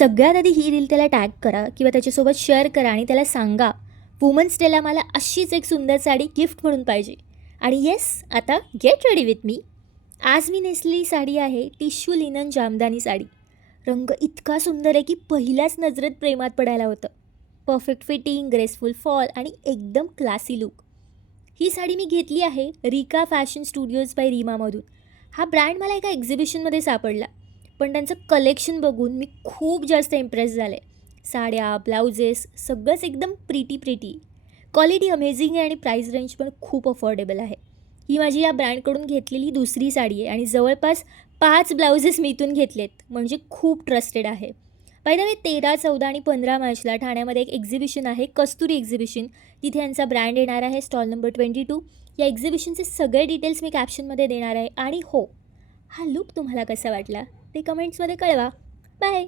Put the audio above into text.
सगळ्यात आधी ही रील त्याला टॅग करा किंवा त्याच्यासोबत शेअर करा आणि त्याला सांगा वुमन्स डेला मला अशीच एक सुंदर साडी गिफ्ट म्हणून पाहिजे. आणि येस, आता गेट रेडी विथ मी. आज मी नेसलेली साडी आहे टिश्यू लिनन जामदानी साडी. रंग इतका सुंदर आहे की पहिल्याच नजरेत प्रेमात पडायला होतं. परफेक्ट फिटिंग, ग्रेसफुल फॉल आणि एकदम क्लासी लुक. ही साडी मी घेतली आहे रिका फॅशन स्टुडिओज बाय रीमामधून. हा ब्रँड मला एका एक्झिबिशनमध्ये सापडला, पण त्यांचं कलेक्शन बघून मी खूप जास्त इम्प्रेस झाले. साड्या, ब्लाउजेस सगळंच एकदम प्रिटी. क्वालिटी अमेझिंग आहे आणि प्राईस रेंज पण खूप अफोर्डेबल आहे. ही माझी या ब्रँडकडून घेतलेली दुसरी साडी आहे आणि जवळपास 5 ब्लाउजेस मी इथून घेतलेत, म्हणजे खूप ट्रस्टेड आहे. बाय द वे 13, 14 आणि 15 मार्चला ठाण्यामध्ये एक एक्झिबिशन आहे, कस्तुरी एक्झिबिशन. तिथे यांचा ब्रँड येणार आहे स्टॉल नंबर 22. या एक्झिबिशनचे सगळे डिटेल्स मी कॅप्शनमध्ये देणार आहे. आणि हो, हा लुक तुम्हाला कसा वाटला ते कमेंट्समध्ये कळवा. बाय.